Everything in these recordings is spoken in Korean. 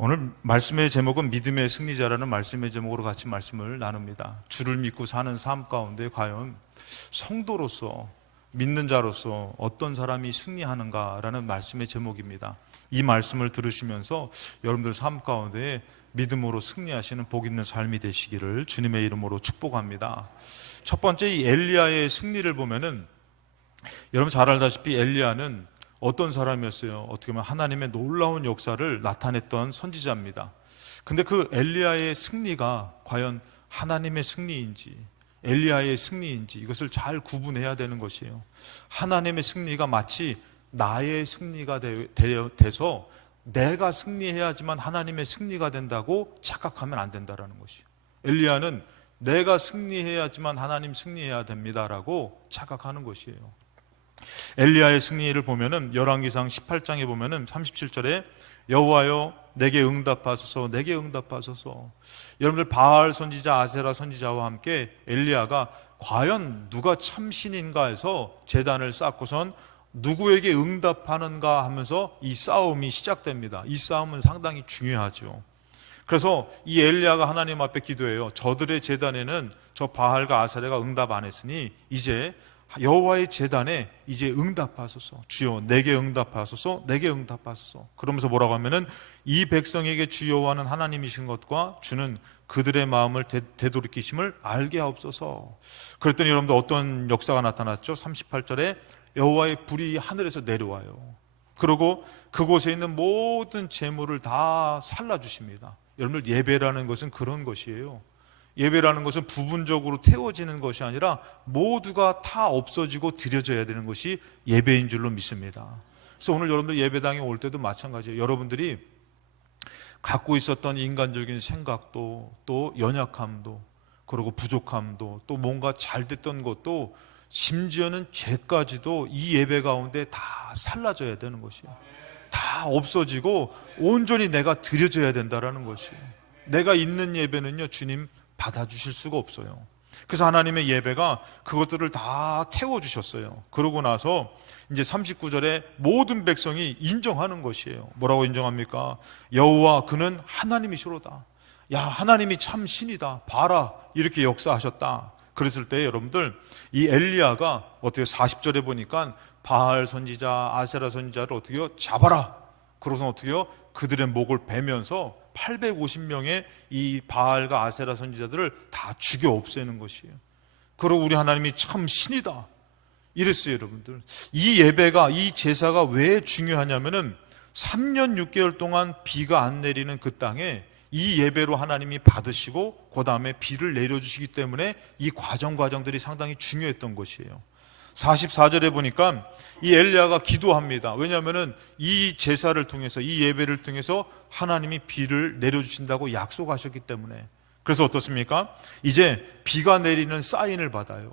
오늘 말씀의 제목은 믿음의 승리자라는 말씀의 제목으로 같이 말씀을 나눕니다. 주를 믿고 사는 삶 가운데 과연 성도로서, 믿는 자로서 어떤 사람이 승리하는가라는 말씀의 제목입니다. 이 말씀을 들으시면서 여러분들 삶 가운데 믿음으로 승리하시는 복 있는 삶이 되시기를 주님의 이름으로 축복합니다. 첫 번째, 이 엘리야의 승리를 보면은 여러분 잘 알다시피 엘리야는 어떤 사람이었어요? 어떻게 보면 하나님의 놀라운 역사를 나타냈던 선지자입니다. 근데 그 엘리야의 승리가 과연 하나님의 승리인지 엘리야의 승리인지 이것을 잘 구분해야 되는 것이에요. 하나님의 승리가 마치 나의 승리가 돼서 내가 승리해야지만 하나님의 승리가 된다고 착각하면 안 된다는 것이에요. 엘리야는 내가 승리해야지만 하나님 승리해야 됩니다라고 착각하는 것이에요. 엘리야의 승리를 보면은 열왕기상 18장에 보면은 37절에 여호와여 내게 응답하소서, 내게 응답하소서. 여러분들 바알 선지자, 아세라 선지자와 함께 엘리야가 과연 누가 참신인가 해서 제단을 쌓고선 누구에게 응답하는가 하면서 이 싸움이 시작됩니다. 이 싸움은 상당히 중요하죠. 그래서 이 엘리야가 하나님 앞에 기도해요. 저들의 제단에는 저 바알과 아세라가 응답 안 했으니 이제 여호와의 제단에 이제 응답하소서. 주여 내게 응답하소서, 내게 응답하소서. 그러면서 뭐라고 하면은 이 백성에게 주 여호와는 하나님이신 것과 주는 그들의 마음을 되돌이키심을 알게 하옵소서. 그랬더니 여러분들 어떤 역사가 나타났죠? 38절에 여호와의 불이 하늘에서 내려와요. 그리고 그곳에 있는 모든 재물을 다 살라주십니다. 여러분들 예배라는 것은 그런 것이에요. 예배라는 것은 부분적으로 태워지는 것이 아니라 모두가 다 없어지고 드려져야 되는 것이 예배인 줄로 믿습니다. 그래서 오늘 여러분들 예배당에 올 때도 마찬가지예요. 여러분들이 갖고 있었던 인간적인 생각도, 또 연약함도, 그리고 부족함도, 또 뭔가 잘 됐던 것도, 심지어는 죄까지도 이 예배 가운데 다 살라져야 되는 것이에요. 다 없어지고 온전히 내가 드려져야 된다는 것이에요. 내가 있는 예배는요, 주님 받아주실 수가 없어요. 그래서 하나님의 예배가 그것들을 다 태워주셨어요. 그러고 나서 이제 39절에 모든 백성이 인정하는 것이에요. 뭐라고 인정합니까? 여호와 그는 하나님이시로다. 야, 하나님이 참 신이다. 봐라, 이렇게 역사하셨다. 그랬을 때 여러분들 이 엘리야가 어떻게 40절에 보니까 바알 선지자, 아세라 선지자를 어떻게요? 잡아라. 그러고서 어떻게요? 그들의 목을 베면서 850명의 이 바알과 아세라 선지자들을 다 죽여 없애는 것이에요. 그리고 우리 하나님이 참 신이다 이랬어요. 여러분들, 이 예배가, 이 제사가 왜 중요하냐면은 3년 6개월 동안 비가 안 내리는 그 땅에 이 예배로 하나님이 받으시고 그 다음에 비를 내려주시기 때문에 이 과정들이 상당히 중요했던 것이에요. 44절에 보니까 이 엘리야가 기도합니다. 왜냐하면은 이 제사를 통해서, 이 예배를 통해서 하나님이 비를 내려주신다고 약속하셨기 때문에. 그래서 어떻습니까? 이제 비가 내리는 사인을 받아요.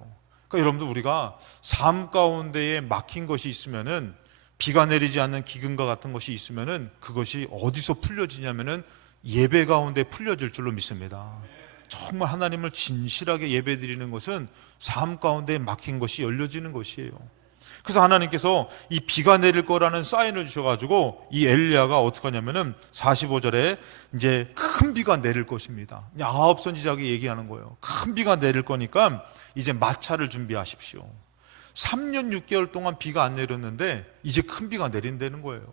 그러니까 여러분들, 우리가 삶 가운데에 막힌 것이 있으면은, 비가 내리지 않는 기근과 같은 것이 있으면은 그것이 어디서 풀려지냐면은 예배 가운데 풀려질 줄로 믿습니다. 정말 하나님을 진실하게 예배드리는 것은 삶 가운데 막힌 것이 열려지는 것이에요. 그래서 하나님께서 이 비가 내릴 거라는 사인을 주셔가지고 이 엘리야가 어떻게 하냐면은 45절에 이제 큰 비가 내릴 것입니다. 아합 선지자가 얘기하는 거예요. 큰 비가 내릴 거니까 이제 마차를 준비하십시오. 3년 6개월 동안 비가 안 내렸는데 이제 큰 비가 내린다는 거예요.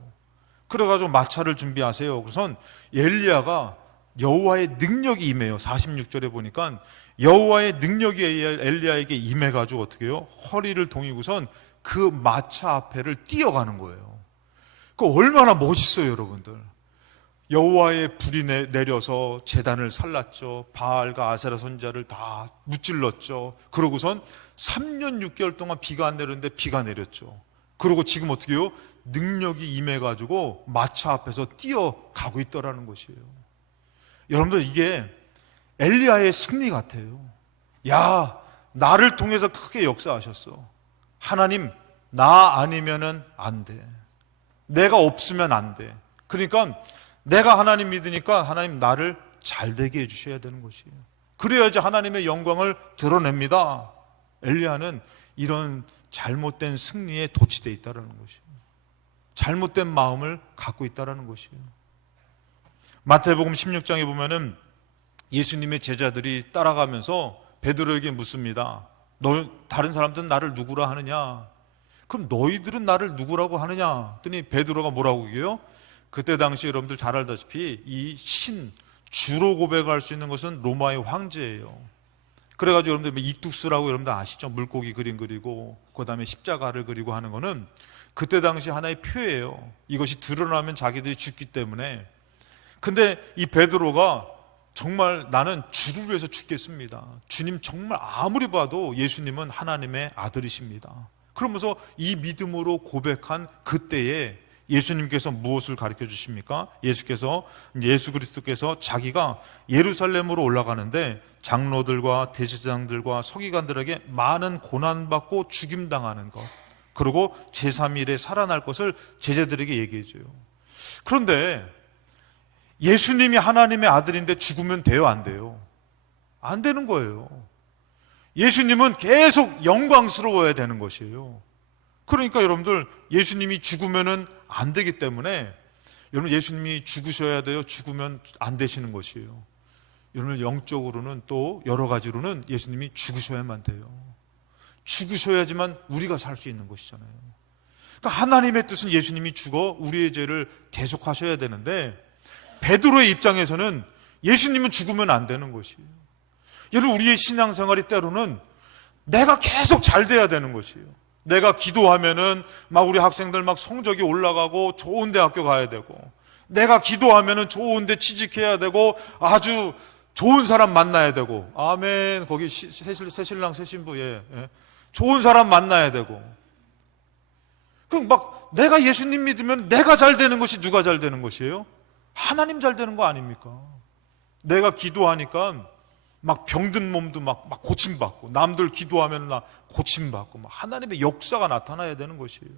그래가지고 마차를 준비하세요. 그래서 엘리야가 여호와의 능력이 임해요. 46절에 보니까 여호와의 능력이 엘리야에게 임해가지고 어떻게 해요? 허리를 동이고선 그 마차 앞에를 뛰어가는 거예요. 그 얼마나 멋있어요, 여러분들. 여호와의 불이 내려서 제단을 살랐죠. 바알과 아세라 선지자를 다 무찔렀죠. 그러고선 3년 6개월 동안 비가 안 내렸는데 비가 내렸죠. 그리고 지금 어떻게 해요? 능력이 임해가지고 마차 앞에서 뛰어가고 있더라는 것이에요. 여러분들, 이게 엘리야의 승리 같아요. 야, 나를 통해서 크게 역사하셨어. 하나님, 나 아니면은 안 돼. 내가 없으면 안 돼. 그러니까 내가 하나님 믿으니까 하나님 나를 잘 되게 해주셔야 되는 것이에요. 그래야지 하나님의 영광을 드러냅니다. 엘리야는 이런 잘못된 승리에 도취되어 있다는 것이에요. 잘못된 마음을 갖고 있다는 것이에요. 마태복음 16장에 보면은 예수님의 제자들이 따라가면서 베드로에게 묻습니다. 너 다른 사람들은 나를 누구라 하느냐? 그럼 너희들은 나를 누구라고 하느냐? 했더니 베드로가 뭐라고 얘기해요? 그때 당시 여러분들 잘 알다시피 이 주로 고백할 수 있는 것은 로마의 황제예요. 그래가지고 여러분들 익투스라고 여러분들 아시죠? 물고기 그림 그리고 그 다음에 십자가를 그리고 하는 거는 그때 당시 하나의 표예요. 이것이 드러나면 자기들이 죽기 때문에. 근데 이 베드로가 정말 나는 주를 위해서 죽겠습니다. 주님 정말 아무리 봐도 예수님은 하나님의 아들이십니다. 그러면서 이 믿음으로 고백한 그때에 예수님께서 무엇을 가르쳐 주십니까? 예수 그리스도께서 자기가 예루살렘으로 올라가는데 장로들과 대제사장들과 서기관들에게 많은 고난받고 죽임당하는 것, 그리고 제3일에 살아날 것을 제자들에게 얘기해 줘요. 그런데 예수님이 하나님의 아들인데 죽으면 돼요, 안 돼요? 안 되는 거예요. 예수님은 계속 영광스러워야 되는 것이에요. 그러니까 여러분들 예수님이 죽으면은 안 되기 때문에 여러분 예수님이 죽으셔야 돼요. 죽으면 안 되시는 것이에요. 여러분 영적으로는 또 여러 가지로는 예수님이 죽으셔야만 돼요. 죽으셔야지만 우리가 살 수 있는 것이잖아요. 그러니까 하나님의 뜻은 예수님이 죽어 우리의 죄를 대속하셔야 되는데 베드로의 입장에서는 예수님은 죽으면 안 되는 것이에요. 여러분 우리의 신앙생활이 때로는 내가 계속 잘 돼야 되는 것이에요. 내가 기도하면은 막 우리 학생들 막 성적이 올라가고 좋은 대학교 가야 되고, 내가 기도하면은 좋은 데 취직해야 되고 아주 좋은 사람 만나야 되고, 아멘. 거기 새신랑 새신부 좋은 사람 만나야 되고. 그럼 막 내가 예수님 믿으면 내가 잘 되는 것이 누가 잘 되는 것이에요? 하나님 잘 되는 거 아닙니까? 내가 기도하니까 막 병든 몸도 막 고침받고, 남들 기도하면 나 고침받고, 막 하나님의 역사가 나타나야 되는 것이에요.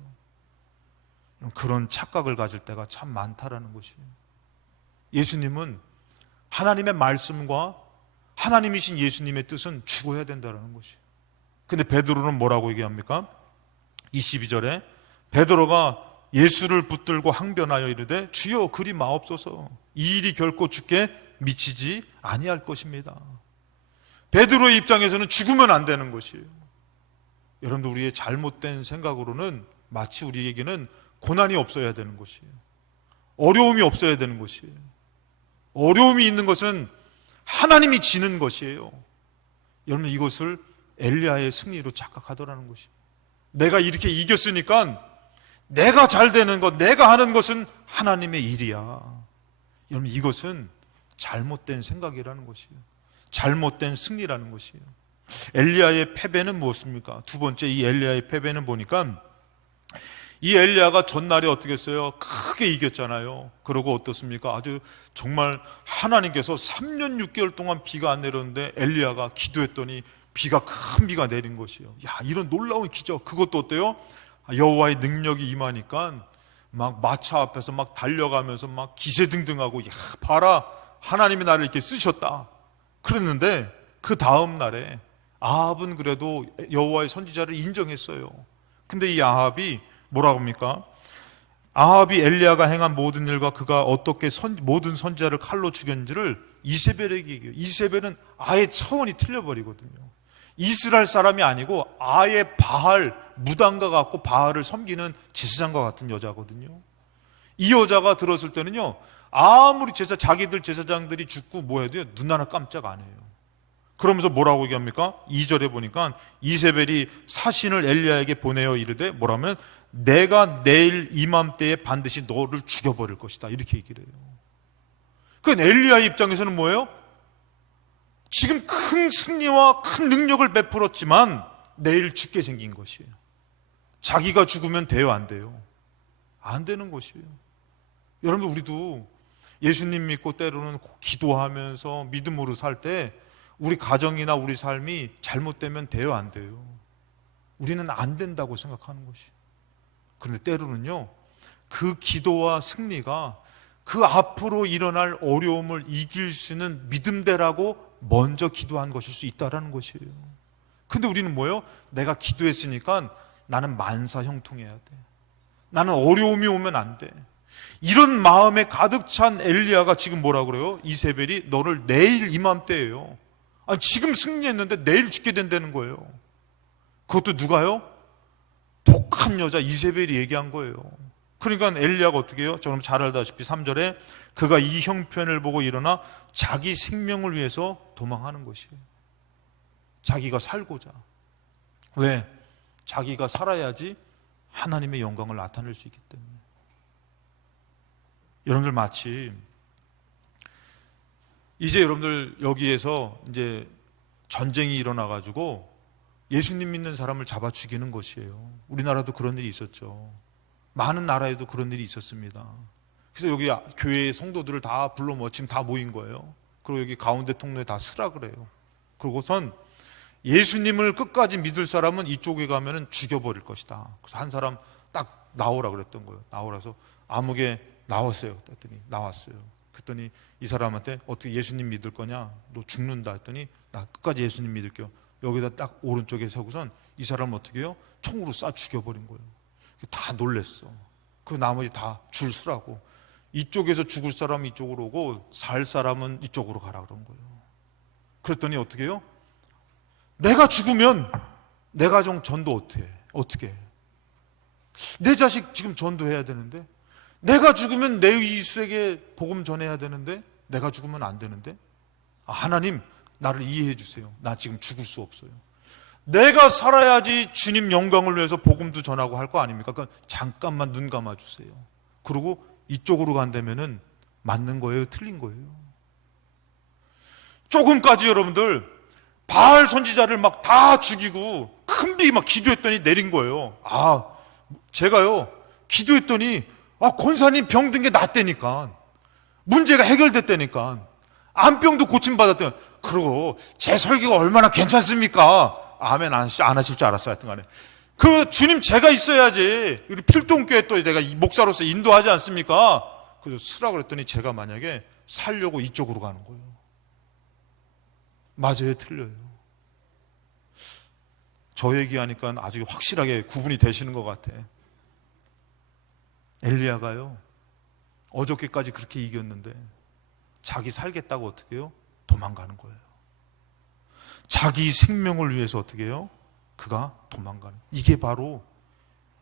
그런 착각을 가질 때가 참 많다라는 것이에요. 예수님은 하나님의 말씀과 하나님이신 예수님의 뜻은 죽어야 된다는 것이에요. 근데 베드로는 뭐라고 얘기합니까? 22절에 베드로가 예수를 붙들고 항변하여 이르되 주여 그리 마옵소서, 이 일이 결코 주께 미치지 아니할 것입니다. 베드로의 입장에서는 죽으면 안 되는 것이에요. 여러분들 우리의 잘못된 생각으로는 마치 우리에게는 고난이 없어야 되는 것이에요. 어려움이 없어야 되는 것이에요. 어려움이 있는 것은 하나님이 지는 것이에요. 여러분 이것을 엘리야의 승리로 착각하더라는 것이에요. 내가 이렇게 이겼으니까 내가 잘 되는 것, 내가 하는 것은 하나님의 일이야. 여러분 이것은 잘못된 생각이라는 것이에요. 잘못된 승리라는 것이에요. 엘리야의 패배는 무엇입니까? 두 번째, 이 엘리야의 패배는 보니까 이 엘리야가 전날에 어떻게 했어요? 크게 이겼잖아요. 그러고 어떻습니까? 아주 정말 하나님께서 3년 6개월 동안 비가 안 내렸는데 엘리야가 기도했더니 큰 비가 내린 것이에요. 야, 이런 놀라운 기적. 그것도 어때요? 여호와의 능력이 임하니까 막 마차 앞에서 막 달려가면서 막 기세등등하고, 야, 봐라, 하나님이 나를 이렇게 쓰셨다. 그랬는데 그 다음 날에 아합은 그래도 여호와의 선지자를 인정했어요. 근데 이 아합이 뭐라고 합니까? 아합이 엘리야가 행한 모든 일과 그가 어떻게 모든 선지자를 칼로 죽였는지를 이세벨에게 얘기해요. 이세벨은 아예 차원이 틀려버리거든요. 이스라엘 사람이 아니고 아예 바알 무당과 같고 바알을 섬기는 제사장과 같은 여자거든요. 이 여자가 들었을 때는요, 아무리 자기들 제사장들이 죽고 뭐 해도요, 눈 하나 깜짝 안 해요. 그러면서 뭐라고 얘기합니까? 2절에 보니까 이세벨이 사신을 엘리야에게 보내어 이르되 뭐라면 내가 내일 이맘때에 반드시 너를 죽여버릴 것이다, 이렇게 얘기를 해요. 그러니까 엘리야의 입장에서는 뭐예요? 지금 큰 승리와 큰 능력을 베풀었지만 내일 죽게 생긴 것이에요. 자기가 죽으면 돼요, 안 돼요? 안 되는 것이에요. 여러분 우리도 예수님 믿고 때로는 기도하면서 믿음으로 살 때 우리 가정이나 우리 삶이 잘못되면 돼요, 안 돼요? 우리는 안 된다고 생각하는 것이에요. 그런데 때로는요, 그 기도와 승리가 그 앞으로 일어날 어려움을 이길 수 있는 믿음대라고 먼저 기도한 것일 수 있다는 것이에요. 근데 우리는 뭐예요? 내가 기도했으니까 나는 만사 형통해야 돼. 나는 어려움이 오면 안 돼. 이런 마음에 가득 찬 엘리야가 지금 뭐라 그래요? 이세벨이 너를 내일 이맘때예요. 아니, 지금 승리했는데 내일 죽게 된다는 거예요. 그것도 누가요? 독한 여자 이세벨이 얘기한 거예요. 그러니까 엘리야가 어떻게 해요? 저는 잘 알다시피 3절에 그가 이 형편을 보고 일어나 자기 생명을 위해서 도망하는 것이에요. 자기가 살고자. 왜? 자기가 살아야지 하나님의 영광을 나타낼 수 있기 때문에. 여러분들 마치 이제 여러분들 여기에서 이제 전쟁이 일어나가지고 예수님 믿는 사람을 잡아 죽이는 것이에요. 우리나라도 그런 일이 있었죠. 많은 나라에도 그런 일이 있었습니다. 그래서 여기 교회 성도들을 다 불러 모아 지금 다 모인 거예요. 그리고 여기 가운데 통로에 다 쓰라 그래요. 그러고선 예수님을 끝까지 믿을 사람은 이쪽에 가면은 죽여버릴 것이다. 그래서 한 사람 딱 나오라 그랬던 거예요. 나오라서 아무개 나왔어요. 그랬더니 나왔어요. 그랬더니 이 사람한테 어떻게 예수님 믿을 거냐? 너 죽는다 했더니 나 끝까지 예수님 믿을게요. 여기다 딱 오른쪽에 세우고선 이 사람을 어떻게 해요? 총으로 쏴 죽여버린 거예요. 다 놀랬어. 그 나머지 다 줄 서라고. 이쪽에서 죽을 사람은 이쪽으로 오고 살 사람은 이쪽으로 가라 그런 거예요. 그랬더니 어떻게 해요? 내가 죽으면 내 가정 전도 어떻게 해? 내 자식 지금 전도해야 되는데, 내가 죽으면 내 이수에게 복음 전해야 되는데, 내가 죽으면 안 되는데, 하나님 나를 이해해 주세요. 나 지금 죽을 수 없어요. 내가 살아야지 주님 영광을 위해서 복음도 전하고 할 거 아닙니까? 그러니까 잠깐만 눈 감아 주세요. 그리고 이쪽으로 간다면은 맞는 거예요, 틀린 거예요? 조금까지 여러분들 바알 선지자를 막 다 죽이고 큰 비 막 기도했더니 내린 거예요. 제가요 기도했더니 권사님 병든 게 낫다니까, 문제가 해결됐다니까, 암병도 고침받았다니까. 그러고 제 설교가 얼마나 괜찮습니까? 아멘 안 하실 줄 알았어요. 하여튼 간에 그 주님 제가 있어야지 우리 필동교회 또 내가 목사로서 인도하지 않습니까? 그래서 쓰라 그랬더니 제가 만약에 살려고 이쪽으로 가는 거예요. 맞아요, 틀려요? 저 얘기하니까 아주 확실하게 구분이 되시는 것 같아. 엘리야가요 어저께까지 그렇게 이겼는데 자기 살겠다고 어떻게 해요? 도망가는 거예요. 자기 생명을 위해서 어떻게 해요? 그가 도망가는, 이게 바로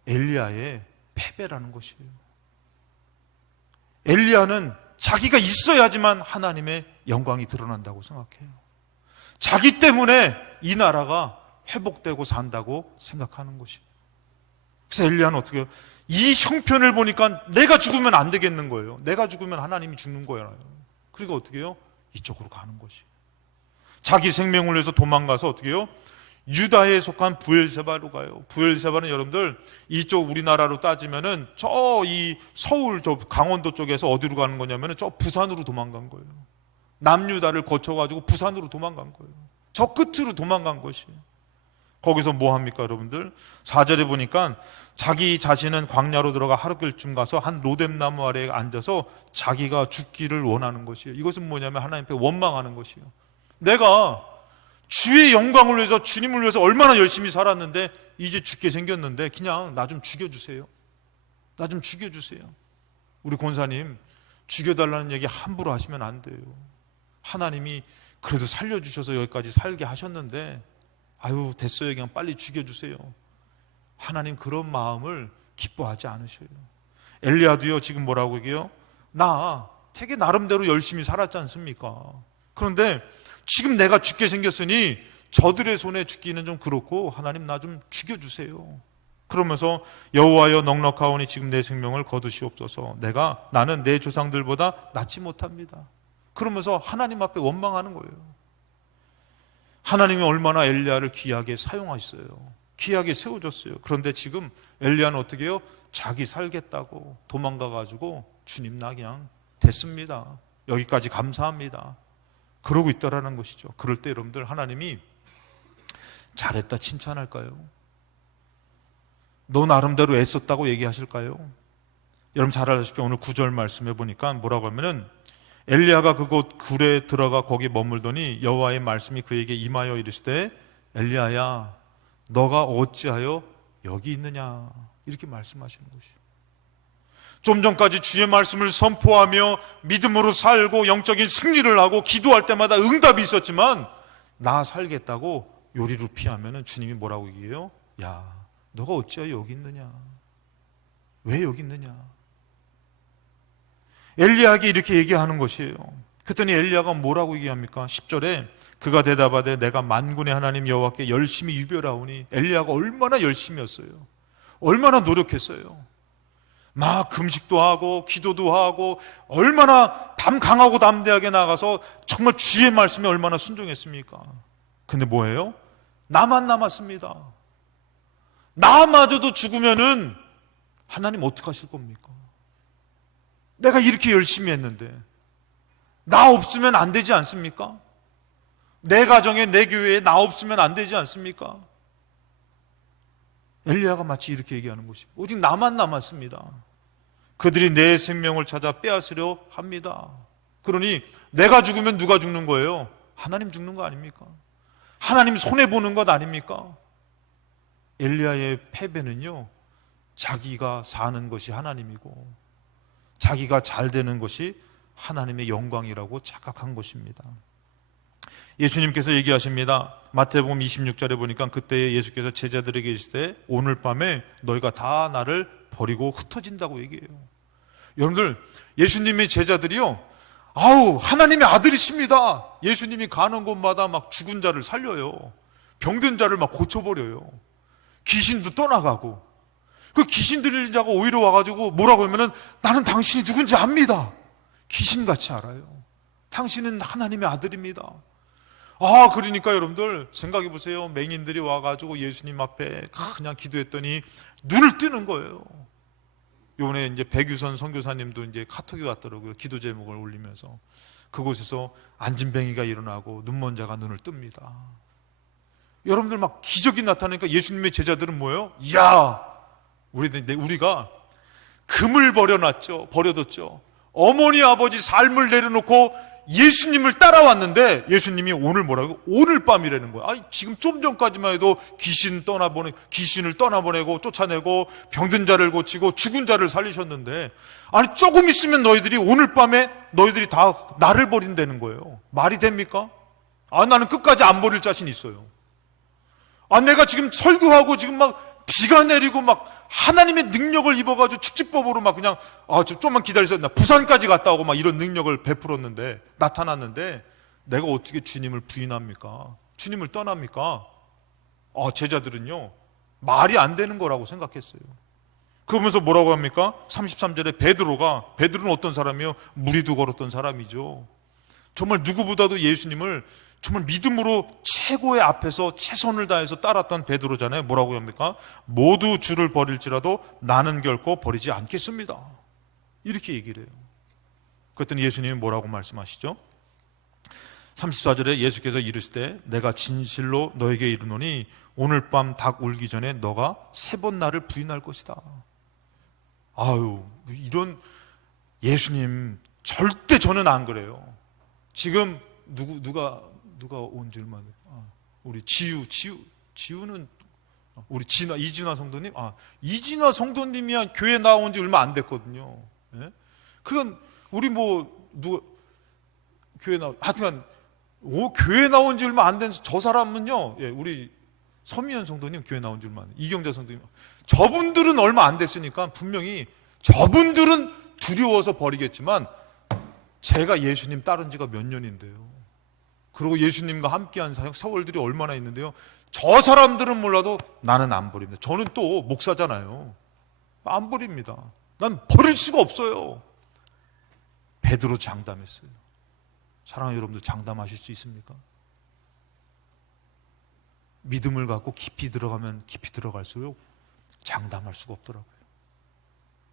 엘리야의 패배라는 것이에요. 엘리야는 자기가 있어야지만 하나님의 영광이 드러난다고 생각해요. 자기 때문에 이 나라가 회복되고 산다고 생각하는 것이에요. 그래서 엘리야는 어떻게 해요? 이 형편을 보니까 내가 죽으면 안 되겠는 거예요. 내가 죽으면 하나님이 죽는 거예요. 그러니까 어떻게 해요? 이쪽으로 가는 것이에요. 자기 생명을 위해서 도망가서 어떻게 해요? 유다에 속한 부엘세바로 가요. 부엘세바는 여러분들 이쪽 우리나라로 따지면은 저 이 서울 저 강원도 쪽에서 어디로 가는 거냐면은 저 부산으로 도망간 거예요. 남유다를 거쳐가지고 부산으로 도망간 거예요. 저 끝으로 도망간 것이에요. 거기서 뭐 합니까 여러분들? 4절에 보니까 자기 자신은 광야로 들어가 하루길쯤 가서 한 로뎀나무 아래에 앉아서 자기가 죽기를 원하는 것이에요. 이것은 뭐냐면 하나님 앞에 원망하는 것이에요. 내가 주의 영광을 위해서, 주님을 위해서 얼마나 열심히 살았는데 이제 죽게 생겼는데 그냥 나 좀 죽여주세요. 나 좀 죽여주세요. 우리 권사님 죽여달라는 얘기 함부로 하시면 안 돼요. 하나님이 그래도 살려주셔서 여기까지 살게 하셨는데 아유 됐어요, 그냥 빨리 죽여주세요. 하나님 그런 마음을 기뻐하지 않으셔요. 엘리야도요 지금 뭐라고 얘기해요? 나 되게 나름대로 열심히 살았지 않습니까? 그런데 지금 내가 죽게 생겼으니 저들의 손에 죽기는 좀 그렇고 하나님 나 좀 죽여주세요. 그러면서 여호와여 넉넉하오니 지금 내 생명을 거두시옵소서. 나는 내 조상들보다 낫지 못합니다. 그러면서 하나님 앞에 원망하는 거예요. 하나님이 얼마나 엘리야를 귀하게 사용하셨어요. 귀하게 세워줬어요. 그런데 지금 엘리야는 어떻게 해요? 자기 살겠다고 도망가가지고 주님 나 그냥 됐습니다. 여기까지 감사합니다. 그러고 있다라는 것이죠. 그럴 때 여러분들 하나님이 잘했다 칭찬할까요? 너 나름대로 애썼다고 얘기하실까요? 여러분 잘 아시다시피 오늘 9절 말씀해 보니까 뭐라고 하면은 엘리야가 그곳 굴에 들어가 거기 머물더니 여호와의 말씀이 그에게 임하여 이르시되 엘리야야 너가 어찌하여 여기 있느냐 이렇게 말씀하시는 것이에요. 좀 전까지 주의 말씀을 선포하며 믿음으로 살고 영적인 승리를 하고 기도할 때마다 응답이 있었지만 나 살겠다고 요리로 피하면 주님이 뭐라고 얘기해요? 야, 너가 어찌하여 여기 있느냐? 왜 여기 있느냐? 엘리야에게 이렇게 얘기하는 것이에요. 그랬더니 엘리야가 뭐라고 얘기합니까? 10절에 그가 대답하되 내가 만군의 하나님 여호와께 열심히 유별하오니. 엘리야가 얼마나 열심히 했어요. 얼마나 노력했어요. 막 금식도 하고 기도도 하고 얼마나 강하고 담대하게 나가서 정말 주의 말씀에 얼마나 순종했습니까? 근데 뭐예요? 나만 남았습니다. 나마저도 죽으면은 하나님 어떡하실 겁니까? 내가 이렇게 열심히 했는데 나 없으면 안 되지 않습니까? 내 가정에 내 교회에 나 없으면 안 되지 않습니까? 엘리야가 마치 이렇게 얘기하는 것이고 오직 나만 남았습니다. 그들이 내 생명을 찾아 빼앗으려 합니다. 그러니 내가 죽으면 누가 죽는 거예요? 하나님 죽는 거 아닙니까? 하나님 손해보는 것 아닙니까? 엘리야의 패배는요, 자기가 사는 것이 하나님이고 자기가 잘 되는 것이 하나님의 영광이라고 착각한 것입니다. 예수님께서 얘기하십니다. 마태복음 26절에 보니까 그때 예수께서 제자들에게 이르시되 오늘 밤에 너희가 다 나를 버리고 흩어진다고 얘기해요. 여러분들, 예수님의 제자들이요, 아우 하나님의 아들이십니다. 예수님이 가는 곳마다 막 죽은 자를 살려요. 병든 자를 막 고쳐버려요. 귀신도 떠나가고. 그 귀신 들린 자가 오히려 와가지고 뭐라고 하면은 나는 당신이 누군지 압니다. 귀신같이 알아요. 당신은 하나님의 아들입니다. 아, 그러니까 여러분들 생각해 보세요. 맹인들이 와가지고 예수님 앞에 그냥 기도했더니 눈을 뜨는 거예요. 요번에 이제 백유선 선교사님도 이제 카톡이 왔더라고요. 기도 제목을 올리면서 그곳에서 안진뱅이가 일어나고 눈먼 자가 눈을 뜹니다. 여러분들 막 기적이 나타나니까 예수님의 제자들은 뭐예요? 이야, 우리가 금을 버려뒀죠. 어머니 아버지 삶을 내려놓고 예수님을 따라왔는데 예수님이 오늘 뭐라고? 오늘 밤이라는 거예요. 아니, 지금 좀 전까지만 해도 귀신을 떠나보내고 쫓아내고 병든 자를 고치고 죽은 자를 살리셨는데, 아니 조금 있으면 너희들이 오늘 밤에 너희들이 다 나를 버린다는 거예요. 말이 됩니까? 아, 나는 끝까지 안 버릴 자신 있어요. 아, 내가 지금 설교하고 지금 막 비가 내리고 막 하나님의 능력을 입어가지고 축지법으로 막 그냥 좀만 기다리세요. 나 부산까지 갔다 오고 막 이런 능력을 베풀었는데 나타났는데 내가 어떻게 주님을 부인합니까? 주님을 떠납니까? 제자들은요 말이 안 되는 거라고 생각했어요. 그러면서 뭐라고 합니까? 33절에 베드로는 어떤 사람이요? 무리도 걸었던 사람이죠. 정말 누구보다도 예수님을 정말 믿음으로 최고의 앞에서 최선을 다해서 따랐던 베드로잖아요. 뭐라고 합니까? 모두 주를 버릴지라도 나는 결코 버리지 않겠습니다. 이렇게 얘기를 해요. 그랬더니 예수님이 뭐라고 말씀하시죠? 34절에 예수께서 이르시되 내가 진실로 너에게 이르노니 오늘 밤 닭 울기 전에 너가 3번 나를 부인할 것이다. 아유, 이런 예수님 절대 저는 안 그래요. 지금 누가 온 지 얼마 안 됐어요. 우리 지우는 우리 이진화 성도님, 이진화 성도님이야 교회 나온 지 얼마 안 됐거든요. 예? 그건 우리 누가 하여튼 교회 나온 지 얼마 안 된 저 사람은요, 예, 우리 서미연 성도님 교회 나온 지 얼마 안 돼. 이경자 성도님, 저분들은 얼마 안 됐으니까 분명히 저분들은 두려워서 버리겠지만 제가 예수님 따른 지가 몇 년인데요. 그리고 예수님과 함께한 세월들이 얼마나 있는데요. 저 사람들은 몰라도 나는 안 버립니다. 저는 또 목사잖아요. 안 버립니다. 난 버릴 수가 없어요. 베드로 장담했어요. 사랑하는 여러분들, 장담하실 수 있습니까? 믿음을 갖고 깊이 들어가면 깊이 들어갈수록 장담할 수가 없더라고요.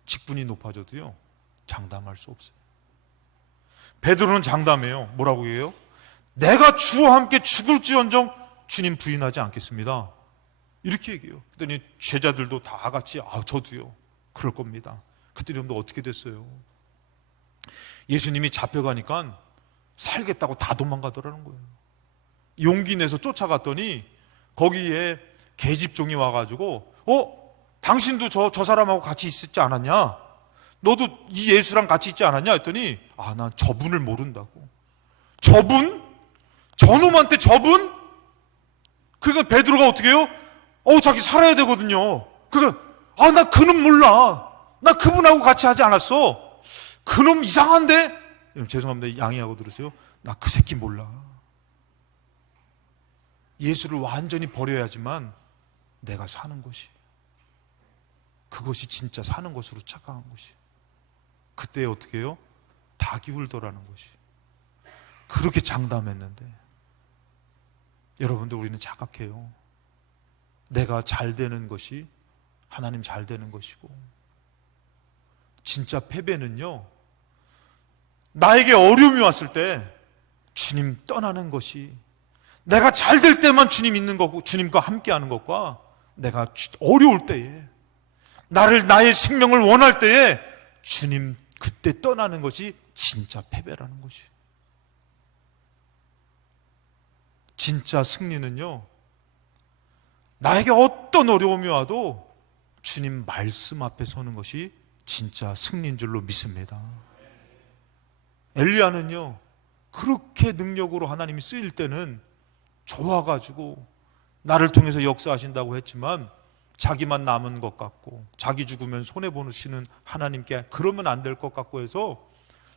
직분이 높아져도요 장담할 수 없어요. 베드로는 장담해요. 뭐라고 해요? 내가 주와 함께 죽을지언정 주님 부인하지 않겠습니다. 이렇게 얘기해요. 그랬더니 제자들도 다 같이 저도요 그럴 겁니다. 그때 여러분들 어떻게 됐어요? 예수님이 잡혀가니까 살겠다고 다 도망가더라는 거예요. 용기 내서 쫓아갔더니 거기에 계집종이 와가지고 당신도 저 사람하고 같이 있었지 않았냐? 너도 이 예수랑 같이 있지 않았냐 했더니 난 저분을 모른다고. 저분? 저놈한테 저분? 그러니까 베드로가 어떻게 해요? 자기 살아야 되거든요. 그러니까 나 그놈 몰라. 나 그분하고 같이 하지 않았어. 그놈 이상한데? 죄송합니다. 양해하고 들으세요. 나 그 새끼 몰라. 예수를 완전히 버려야지만 내가 사는 것이, 그것이 진짜 사는 것으로 착각한 것이. 그때 어떻게 해요? 닭이 울더라는 것이. 그렇게 장담했는데 여러분들, 우리는 착각해요. 내가 잘 되는 것이 하나님 잘 되는 것이고, 진짜 패배는요, 나에게 어려움이 왔을 때 주님 떠나는 것이, 내가 잘 될 때만 주님 있는 거고 주님과 함께 하는 것과, 내가 어려울 때에, 나의 생명을 원할 때에 주님 그때 떠나는 것이 진짜 패배라는 것이. 진짜 승리는요, 나에게 어떤 어려움이 와도 주님 말씀 앞에 서는 것이 진짜 승리인 줄로 믿습니다. 엘리야는요, 그렇게 능력으로 하나님이 쓰일 때는 좋아가지고 나를 통해서 역사하신다고 했지만, 자기만 남은 것 같고, 자기 죽으면 손해보시는 하나님께 그러면 안 될 것 같고 해서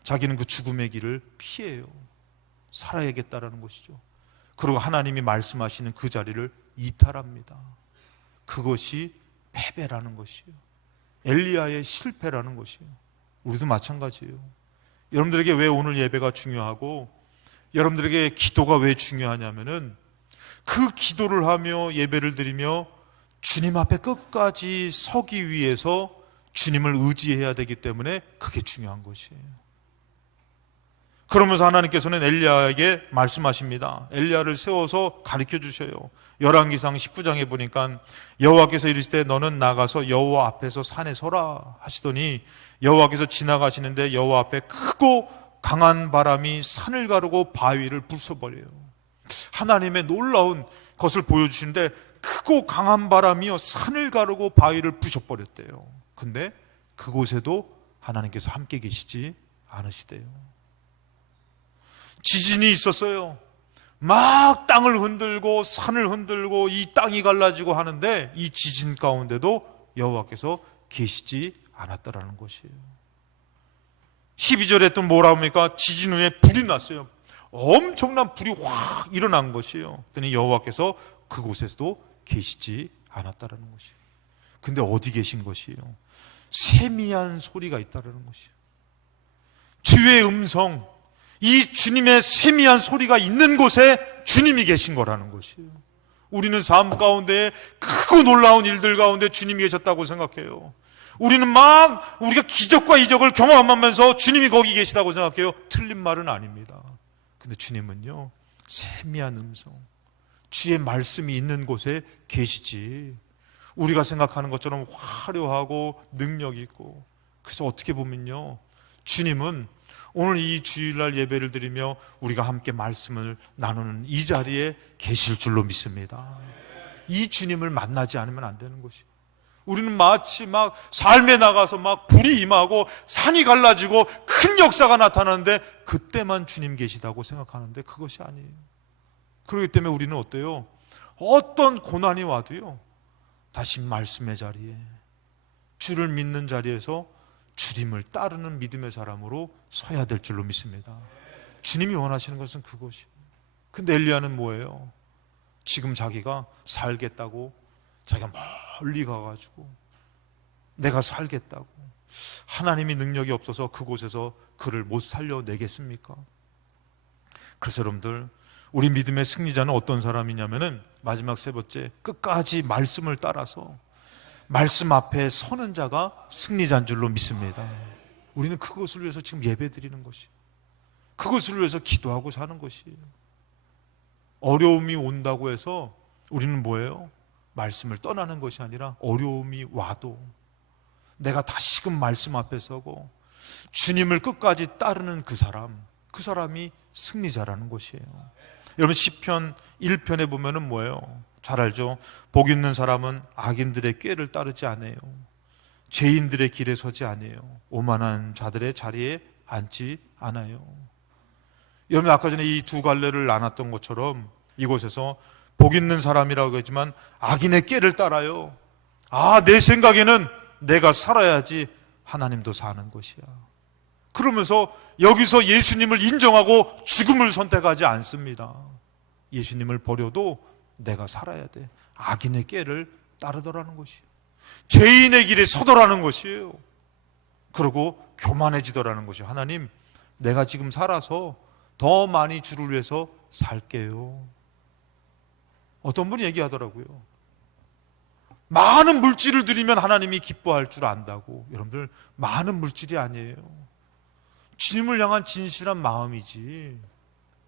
자기는 그 죽음의 길을 피해요. 살아야겠다라는 것이죠. 그리고 하나님이 말씀하시는 그 자리를 이탈합니다. 그것이 패배라는 것이에요. 엘리야의 실패라는 것이에요. 우리도 마찬가지예요. 여러분들에게 왜 오늘 예배가 중요하고, 여러분들에게 기도가 왜 중요하냐면은, 그 기도를 하며 예배를 드리며 주님 앞에 끝까지 서기 위해서 주님을 의지해야 되기 때문에 그게 중요한 것이에요. 그러면서 하나님께서는 엘리야에게 말씀하십니다. 엘리야를 세워서 가르쳐 주셔요. 열왕기상 19장에 보니까 여호와께서 이르시되 너는 나가서 여호와 앞에서 산에 서라 하시더니, 여호와께서 지나가시는데 여호와 앞에 크고 강한 바람이 산을 가르고 바위를 부숴버려요. 하나님의 놀라운 것을 보여주시는데, 크고 강한 바람이요 산을 가르고 바위를 부셔버렸대요. 근데 그곳에도 하나님께서 함께 계시지 않으시대요. 지진이 있었어요. 막 땅을 흔들고 산을 흔들고 이 땅이 갈라지고 하는데, 이 지진 가운데도 여호와께서 계시지 않았다라는 것이에요. 12절에 또 뭐라 합니까? 지진 후에 불이 났어요. 엄청난 불이 확 일어난 것이에요. 그랬더니 여호와께서 그곳에서도 계시지 않았다라는 것이에요. 근데 어디 계신 것이에요? 세미한 소리가 있다라는 것이에요. 주의 음성, 이 주님의 세미한 소리가 있는 곳에 주님이 계신 거라는 것이에요. 우리는 삶 가운데 크고 놀라운 일들 가운데 주님이 계셨다고 생각해요. 우리는 막 우리가 기적과 이적을 경험하면서 주님이 거기 계시다고 생각해요. 틀린 말은 아닙니다. 근데 주님은요, 세미한 음성, 주의 말씀이 있는 곳에 계시지, 우리가 생각하는 것처럼 화려하고 능력 있고. 그래서 어떻게 보면요, 주님은 오늘 이 주일날 예배를 드리며 우리가 함께 말씀을 나누는 이 자리에 계실 줄로 믿습니다. 이 주님을 만나지 않으면 안 되는 것이에요. 우리는 마치 막 삶에 나가서 막 불이 임하고 산이 갈라지고 큰 역사가 나타나는데 그때만 주님 계시다고 생각하는데 그것이 아니에요. 그렇기 때문에 우리는 어때요? 어떤 고난이 와도요, 다시 말씀의 자리에, 주를 믿는 자리에서 주님을 따르는 믿음의 사람으로 서야 될 줄로 믿습니다. 주님이 원하시는 것은 그것이에요. 근데 엘리야는 뭐예요? 지금 자기가 살겠다고, 자기가 멀리 가가지고 내가 살겠다고, 하나님이 능력이 없어서 그곳에서 그를 못 살려내겠습니까? 그래서 여러분들, 우리 믿음의 승리자는 어떤 사람이냐면은, 마지막 세 번째, 끝까지 말씀을 따라서 말씀 앞에 서는 자가 승리자인 줄로 믿습니다. 우리는 그것을 위해서 지금 예배 드리는 것이에요. 그것을 위해서 기도하고 사는 것이에요. 어려움이 온다고 해서 우리는 뭐예요? 말씀을 떠나는 것이 아니라, 어려움이 와도 내가 다시금 말씀 앞에 서고 주님을 끝까지 따르는 그 사람이 승리자라는 것이에요. 여러분, 시편 1편에 보면은 뭐예요? 잘 알죠? 복 있는 사람은 악인들의 꾀를 따르지 않아요. 죄인들의 길에 서지 아니에요. 오만한 자들의 자리에 앉지 않아요. 여러분, 아까 전에 이 두 갈래를 나눴던 것처럼 이곳에서 복 있는 사람이라고 했지만 악인의 꾀를 따라요. 내 생각에는 내가 살아야지 하나님도 사는 것이야. 그러면서 여기서 예수님을 인정하고 죽음을 선택하지 않습니다. 예수님을 버려도 내가 살아야 돼. 악인의 꾀를 따르더라는 것이에요. 죄인의 길에 서더라는 것이에요. 그리고 교만해지더라는 것이에요. 하나님, 내가 지금 살아서 더 많이 주를 위해서 살게요. 어떤 분이 얘기하더라고요. 많은 물질을 드리면 하나님이 기뻐할 줄 안다고. 여러분들, 많은 물질이 아니에요. 주님을 향한 진실한 마음이지.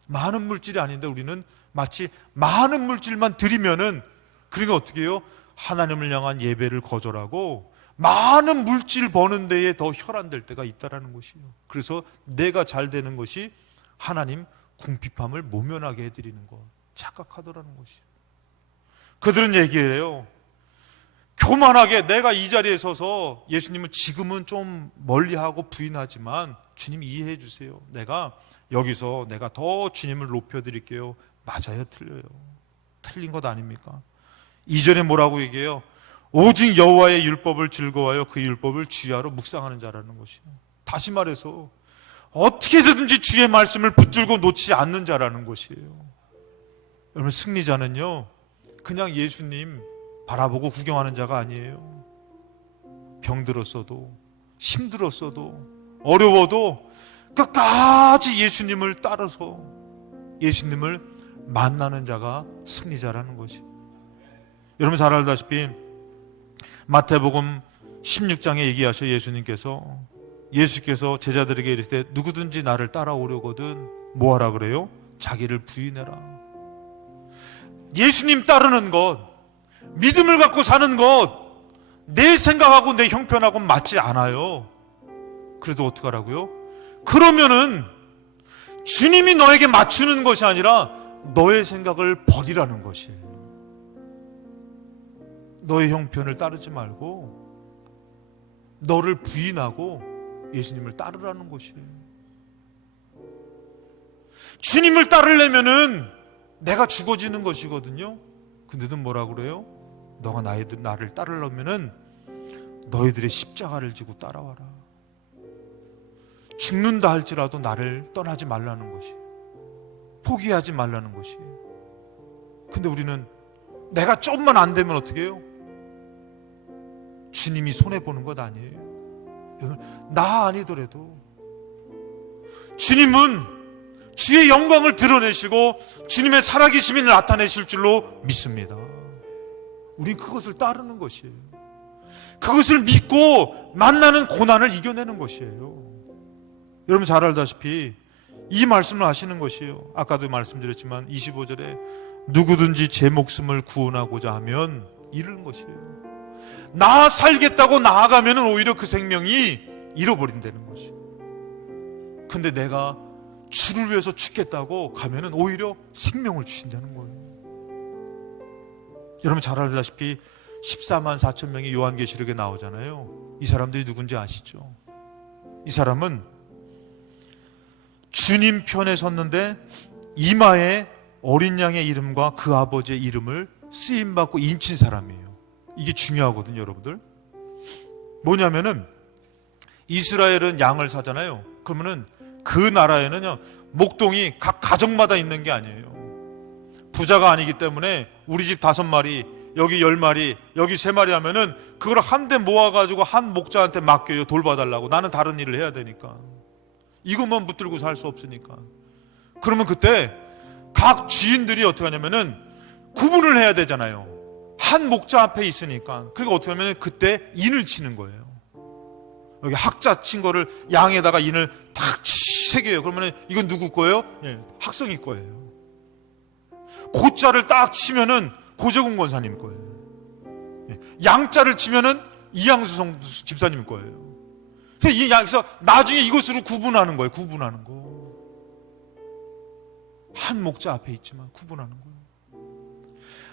많은 물질이 아닌데 우리는 마치 많은 물질만 드리면은, 그러니까 어떻게 해요? 하나님을 향한 예배를 거절하고 많은 물질 버는 데에 더 혈안될 때가 있다라는 것이에요. 그래서 내가 잘 되는 것이 하나님 궁핍함을 모면하게 해드리는 것, 착각하더라는 것이에요. 그들은 얘기를 해요. 교만하게 내가 이 자리에 서서 예수님은 지금은 좀 멀리하고 부인하지만 주님 이해해 주세요. 내가 여기서 내가 더 주님을 높여드릴게요. 맞아요? 틀려요? 틀린 것 아닙니까? 이전에 뭐라고 얘기해요? 오직 여호와의 율법을 즐거워하여 그 율법을 주야로 묵상하는 자라는 것이에요. 다시 말해서 어떻게 해서든지 주의 말씀을 붙들고 놓지 않는 자라는 것이에요. 여러분, 승리자는요 그냥 예수님 바라보고 구경하는 자가 아니에요. 병들었어도, 힘들었어도, 어려워도 끝까지 예수님을 따라서 예수님을 만나는 자가 승리자라는 것이에요. 여러분 잘 알다시피 마태복음 16장에 얘기하셔. 예수께서 제자들에게 이르시되 누구든지 나를 따라오려거든 뭐하라 그래요? 자기를 부인해라. 예수님 따르는 것, 믿음을 갖고 사는 것, 내 생각하고 내 형편하고 맞지 않아요. 그래도 어떡하라고요? 그러면은 주님이 너에게 맞추는 것이 아니라 너의 생각을 버리라는 것이에요. 너의 형편을 따르지 말고 너를 부인하고 예수님을 따르라는 것이에요. 주님을 따르려면은 내가 죽어지는 것이거든요. 근데도 뭐라 그래요? 너가 나를 따르려면은 너희들의 십자가를 지고 따라와라. 죽는다 할지라도 나를 떠나지 말라는 것이에요. 포기하지 말라는 것이에요. 근데 우리는 내가 조금만 안 되면 어떻게 해요? 주님이 손해보는 것 아니에요. 나 아니더라도 주님은 주의 영광을 드러내시고 주님의 살아계심을 나타내실 줄로 믿습니다. 우린 그것을 따르는 것이에요. 그것을 믿고 만나는 고난을 이겨내는 것이에요. 여러분 잘 알다시피 이 말씀을 하시는 것이에요. 아까도 말씀드렸지만 25절에 누구든지 제 목숨을 구원하고자 하면 잃은 것이에요. 나 살겠다고 나아가면 오히려 그 생명이 잃어버린다는 것이에요. 근데 내가 주를 위해서 죽겠다고 가면 오히려 생명을 주신다는 거예요. 여러분 잘 알다시피 14만 4천 명이 요한계시록에 나오잖아요. 이 사람들이 누군지 아시죠? 이 사람은 주님 편에 섰는데 이마에 어린 양의 이름과 그 아버지의 이름을 쓰임받고 인친 사람이에요. 이게 중요하거든요, 여러분들. 뭐냐면은 이스라엘은 양을 사잖아요. 그러면은 그 나라에는요 목동이 각 가정마다 있는 게 아니에요. 부자가 아니기 때문에 우리 집 5마리, 여기 10마리, 여기 3마리 하면은 그걸 한데 모아가지고 한 목자한테 맡겨요. 돌봐달라고. 나는 다른 일을 해야 되니까. 이것만 붙들고 살 수 없으니까. 그러면 그때 각 주인들이 어떻게 하냐면은 구분을 해야 되잖아요. 한 목자 앞에 있으니까. 그러니까 어떻게 하면 그때 인을 치는 거예요. 여기 학자 친 거를 양에다가 인을 탁 새겨요. 그러면 이건 누구 거예요? 예, 학성이 거예요. 고자를 딱 치면은 고재공 권사님 거예요. 예, 양자를 치면은 이양수 집사님 거예요. 그래서 나중에 이것으로 구분하는 거예요. 구분하는 거. 한 목자 앞에 있지만 구분하는 거예요.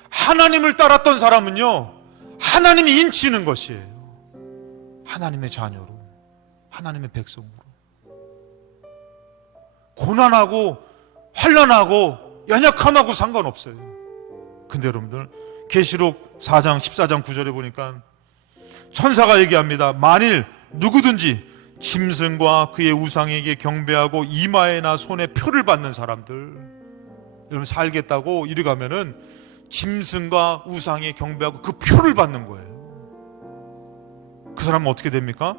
하나님을 따랐던 사람은요 하나님이 인치는 것이에요. 하나님의 자녀로, 하나님의 백성으로. 고난하고 환난하고 연약함하고 상관없어요. 근데 여러분들 계시록 4장 14장 9절에 보니까 천사가 얘기합니다. 만일 누구든지 짐승과 그의 우상에게 경배하고 이마에나 손에 표를 받는 사람들, 여러분 살겠다고 이리 가면은 짐승과 우상에 경배하고 그 표를 받는 거예요. 그 사람은 어떻게 됩니까?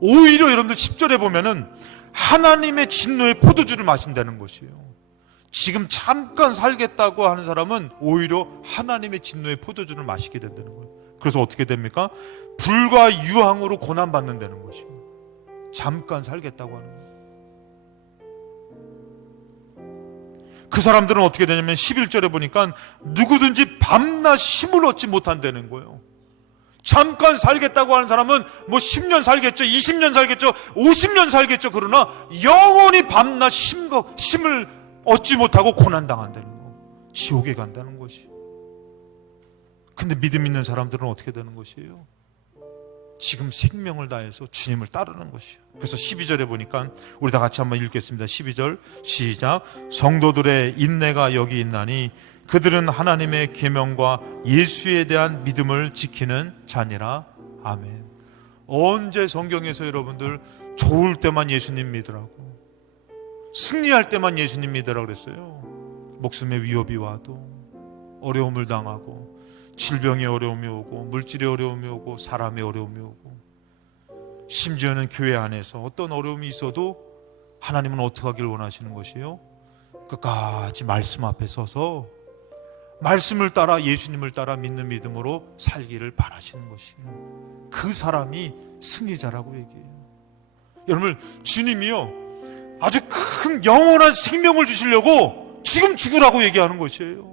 오히려 여러분들 10절에 보면은 하나님의 진노의 포도주를 마신다는 것이에요. 지금 잠깐 살겠다고 하는 사람은 오히려 하나님의 진노의 포도주를 마시게 된다는 거예요. 그래서 어떻게 됩니까? 불과 유황으로 고난받는다는 것이에요. 잠깐 살겠다고 하는 거예요. 그 사람들은 어떻게 되냐면 11절에 보니까 누구든지 밤낮 힘을 얻지 못한다는 거예요. 잠깐 살겠다고 하는 사람은 뭐 10년 살겠죠, 20년 살겠죠, 50년 살겠죠. 그러나 영원히 밤낮 힘을 얻지 못하고 고난당한다는 거, 지옥에 간다는 것이. 근데 믿음 있는 사람들은 어떻게 되는 것이에요? 지금 생명을 다해서 주님을 따르는 것이에요. 그래서 12절에 보니까 우리 다 같이 한번 읽겠습니다. 12절 시작. 성도들의 인내가 여기 있나니 그들은 하나님의 계명과 예수에 대한 믿음을 지키는 자니라. 아멘. 언제 성경에서 여러분들 좋을 때만 예수님 믿으라고, 승리할 때만 예수님 믿으라고 그랬어요? 목숨의 위협이 와도, 어려움을 당하고, 질병의 어려움이 오고, 물질의 어려움이 오고, 사람의 어려움이 오고, 심지어는 교회 안에서 어떤 어려움이 있어도 하나님은 어떻게 하길 원하시는 것이에요? 끝까지 말씀 앞에 서서 말씀을 따라, 예수님을 따라 믿는 믿음으로 살기를 바라시는 것이에요. 그 사람이 승리자라고 얘기해요. 여러분, 주님이요 아주 큰 영원한 생명을 주시려고 지금 죽으라고 얘기하는 것이에요.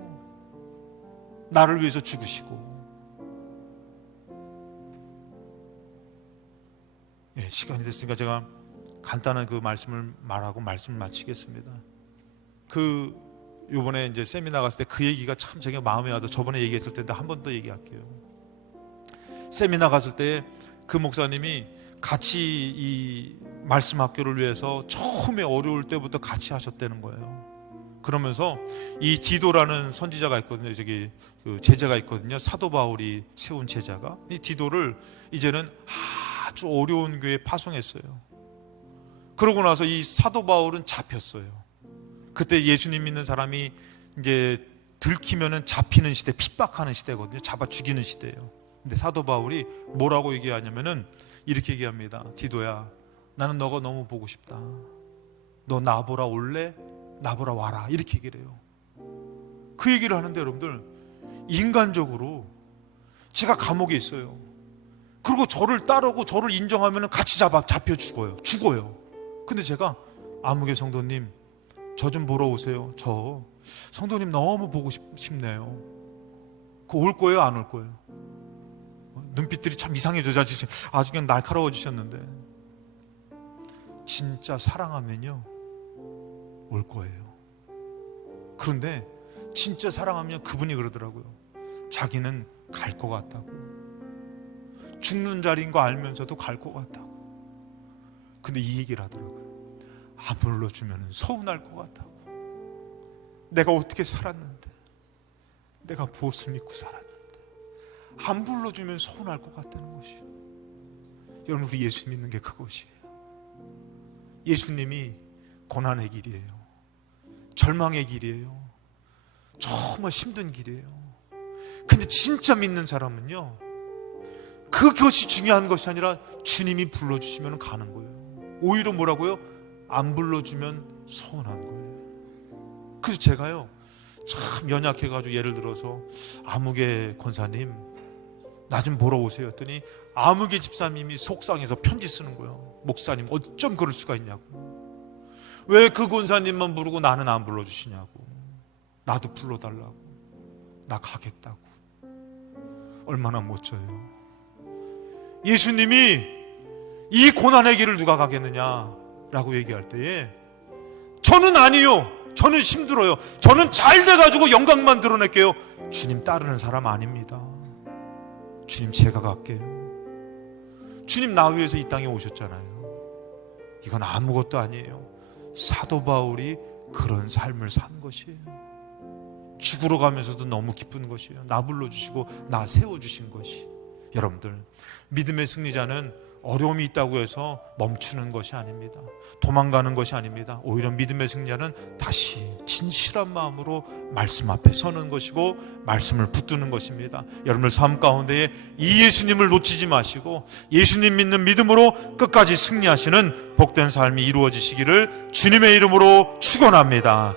나를 위해서 죽으시고. 예, 시간이 됐으니까 제가 간단한 그 말씀을 말하고 말씀을 마치겠습니다. 요번에 이제 세미나 갔을 때 그 얘기가 참 제가 마음에 와서 저번에 얘기했을 텐데 한 번 더 얘기할게요. 세미나 갔을 때 그 목사님이 같이 이 말씀 학교를 위해서 처음에 어려울 때부터 같이 하셨다는 거예요. 그러면서 이 디도라는 선지자가 있거든요. 저기 그 제자가 있거든요. 사도 바울이 세운 제자가. 이 디도를 이제는 아주 어려운 교회에 파송했어요. 그러고 나서 이 사도 바울은 잡혔어요. 그때 예수님 믿는 사람이 이제 들키면은 잡히는 시대, 핍박하는 시대거든요. 잡아 죽이는 시대예요. 근데 사도 바울이 뭐라고 얘기하냐면은 이렇게 얘기합니다. 디도야, 나는 너가 너무 보고 싶다. 너 나보라 올래? 나보라 와라. 이렇게 얘기를 해요. 그 얘기를 하는데 여러분들, 인간적으로 제가 감옥에 있어요. 그리고 저를 따르고 저를 인정하면 같이 잡혀 죽어요. 근데 제가 아무개 성도님 저 좀 보러 오세요. 저 성도님 너무 보고 싶네요. 그 올 거예요, 안 올 거예요? 눈빛들이 참 이상해져. 아주 그냥 날카로워지셨는데, 진짜 사랑하면요 올 거예요. 그런데 진짜 사랑하면 그분이 그러더라고요. 자기는 갈 것 같다고, 죽는 자리인 거 알면서도 갈 것 같다고. 근데 이 얘기를 하더라고요. 안 불러주면 서운할 것 같다고. 내가 어떻게 살았는데, 내가 무엇을 믿고 살았는데 안 불러주면 서운할 것 같다는 것이에요. 여러분, 우리 예수 믿는 게 그것이에요. 예수님이 고난의 길이에요. 절망의 길이에요. 정말 힘든 길이에요. 근데 진짜 믿는 사람은요, 그것이 중요한 것이 아니라 주님이 불러주시면 가는 거예요. 오히려 뭐라고요? 안 불러주면 서운한 거예요. 그래서 제가요 참 연약해가지고, 예를 들어서 아무개 권사님 나 좀 보러 오세요 했더니 아무개 집사님이 속상해서 편지 쓰는 거예요. 목사님 어쩜 그럴 수가 있냐고, 왜 그 권사님만 부르고 나는 안 불러주시냐고, 나도 불러달라고, 나 가겠다고. 얼마나 멋져요. 예수님이 이 고난의 길을 누가 가겠느냐라고 얘기할 때에 저는 아니요, 저는 힘들어요, 저는 잘 돼가지고 영광만 드러낼게요. 주님 따르는 사람 아닙니다. 주님 제가 갈게요. 주님 나 위해서 이 땅에 오셨잖아요. 이건 아무것도 아니에요. 사도 바울이 그런 삶을 산 것이에요. 죽으러 가면서도 너무 기쁜 것이에요. 나 불러주시고 나 세워주신 것이. 여러분들, 믿음의 승리자는 어려움이 있다고 해서 멈추는 것이 아닙니다. 도망가는 것이 아닙니다. 오히려 믿음의 승리자는 다시 진실한 마음으로 말씀 앞에 서는 것이고 말씀을 붙드는 것입니다. 여러분들 삶 가운데에 이 예수님을 놓치지 마시고 예수님 믿는 믿음으로 끝까지 승리하시는 복된 삶이 이루어지시기를 주님의 이름으로 축원합니다.